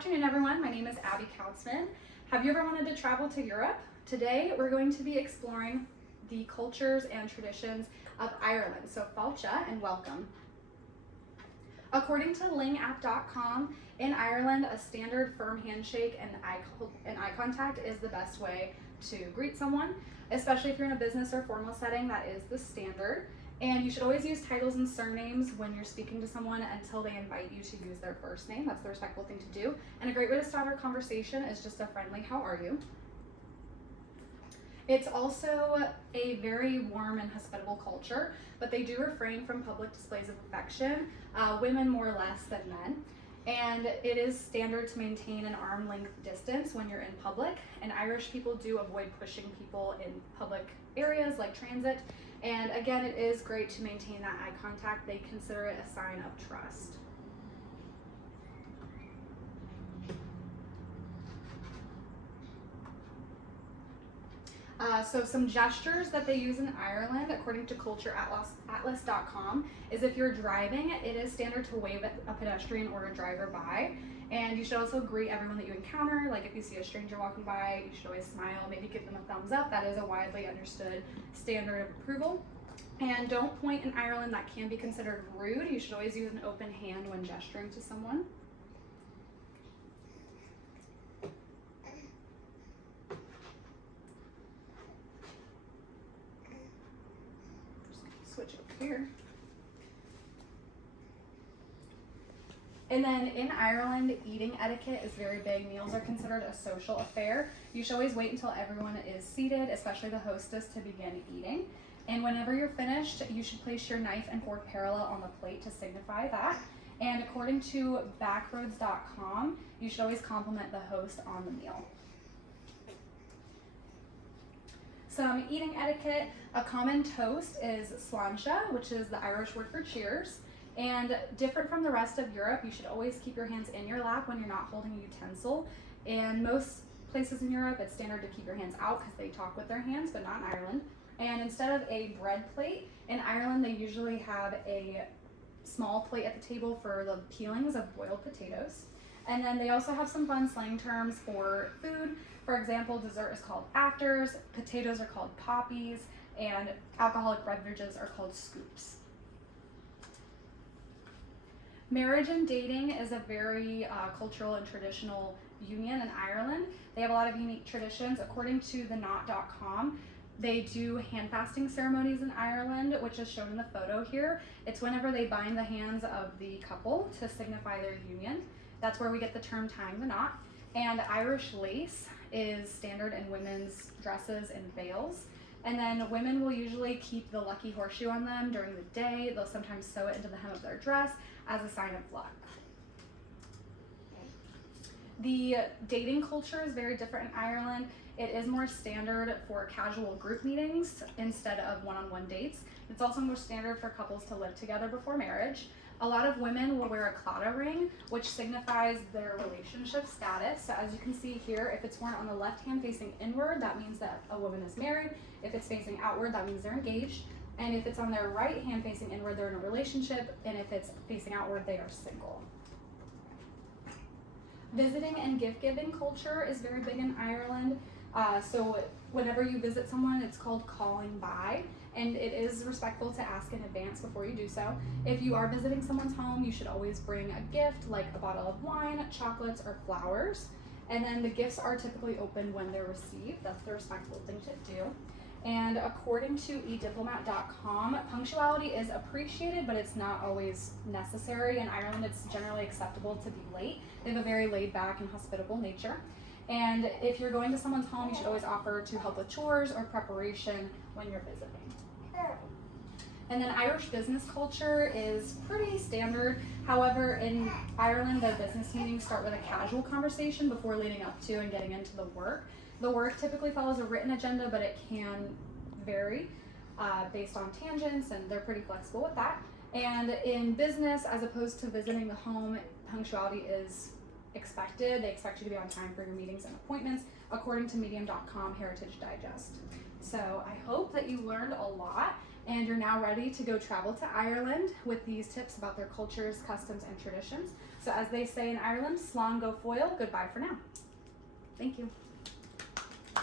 afternoon, everyone. My name is Abbie Kautzman. Have you ever wanted to travel to Europe? Today, we're going to be exploring the cultures and traditions of Ireland. So, Fáilte and welcome. According to lingapp.com, in Ireland, a standard firm handshake and eye contact is the best way to greet someone, especially if you're in a business or formal setting. That is the standard. And you should always use titles and surnames when you're speaking to someone until they invite you to use their first name. That's the respectful thing to do. And a great way to start our conversation is just a friendly, how are you? It's also a very warm and hospitable culture, but they do refrain from public displays of affection, women more or less than men. And it is standard to maintain an arm-length distance when you're in public. And Irish people do avoid pushing people in public areas like transit. And again, it is great to maintain that eye contact. They consider it a sign of trust. So some gestures that they use in Ireland, according to cultureatlas.com, is if you're driving, it is standard to wave at a pedestrian or a driver by. And you should also greet everyone that you encounter. Like if you see a stranger walking by, you should always smile, maybe give them a thumbs up. That is a widely understood standard of approval. And don't point in Ireland, that can be considered rude. You should always use an open hand when gesturing to someone. Switch over here. And then in Ireland, eating etiquette is very big. Meals are considered a social affair. You should always wait until everyone is seated, especially the hostess, to begin eating. And whenever you're finished, you should place your knife and fork parallel on the plate to signify that. And according to backroads.com, you should always compliment the host on the meal. Some eating etiquette. A common toast is sláinte, which is the Irish word for cheers. And different from the rest of Europe, you should always keep your hands in your lap when you're not holding a utensil. And most places in Europe, it's standard to keep your hands out because they talk with their hands, but not in Ireland. And instead of a bread plate, in Ireland they usually have a small plate at the table for the peelings of boiled potatoes. And then they also have some fun slang terms for food. For example, dessert is called afters, potatoes are called poppies, and alcoholic beverages are called scoops. Marriage and dating is a very cultural and traditional union in Ireland. They have a lot of unique traditions. According to theknot.com, they do hand fasting ceremonies in Ireland, which is shown in the photo here. It's whenever they bind the hands of the couple to signify their union. That's where we get the term tying the knot. And Irish lace is standard in women's dresses and veils. And then women will usually keep the lucky horseshoe on them during the day. They'll sometimes sew it into the hem of their dress as a sign of luck. The dating culture is very different in Ireland. It is more standard for casual group meetings instead of one-on-one dates. It's also more standard for couples to live together before marriage. A lot of women will wear a claddagh ring, which signifies their relationship status. So as you can see here, if it's worn on the left hand facing inward, that means that a woman is married. If it's facing outward, that means they're engaged. And if it's on their right hand facing inward, they're in a relationship. And if it's facing outward, they are single. Visiting and gift-giving culture is very big in Ireland. So whenever you visit someone, it's called calling by, and it is respectful to ask in advance before you do so. If you are visiting someone's home, you should always bring a gift like a bottle of wine, chocolates, or flowers. And then the gifts are typically opened when they're received. That's the respectful thing to do. And according to ediplomat.com, punctuality is appreciated, but it's not always necessary. In Ireland, it's generally acceptable to be late. They have a very laid back and hospitable nature. And if you're going to someone's home, you should always offer to help with chores or preparation when you're visiting. And then Irish business culture is pretty standard. However, in Ireland, the business meetings start with a casual conversation before leading up to and getting into the work. The work typically follows a written agenda, but it can vary based on tangents, and they're pretty flexible with that. And in business, as opposed to visiting the home, punctuality is expected. They expect you to be on time for your meetings and appointments, according to medium.com Heritage Digest. So I hope that you learned a lot, and you're now ready to go travel to Ireland with these tips about their cultures, customs, and traditions. So as they say in Ireland, slán go foil, goodbye for now. Thank you.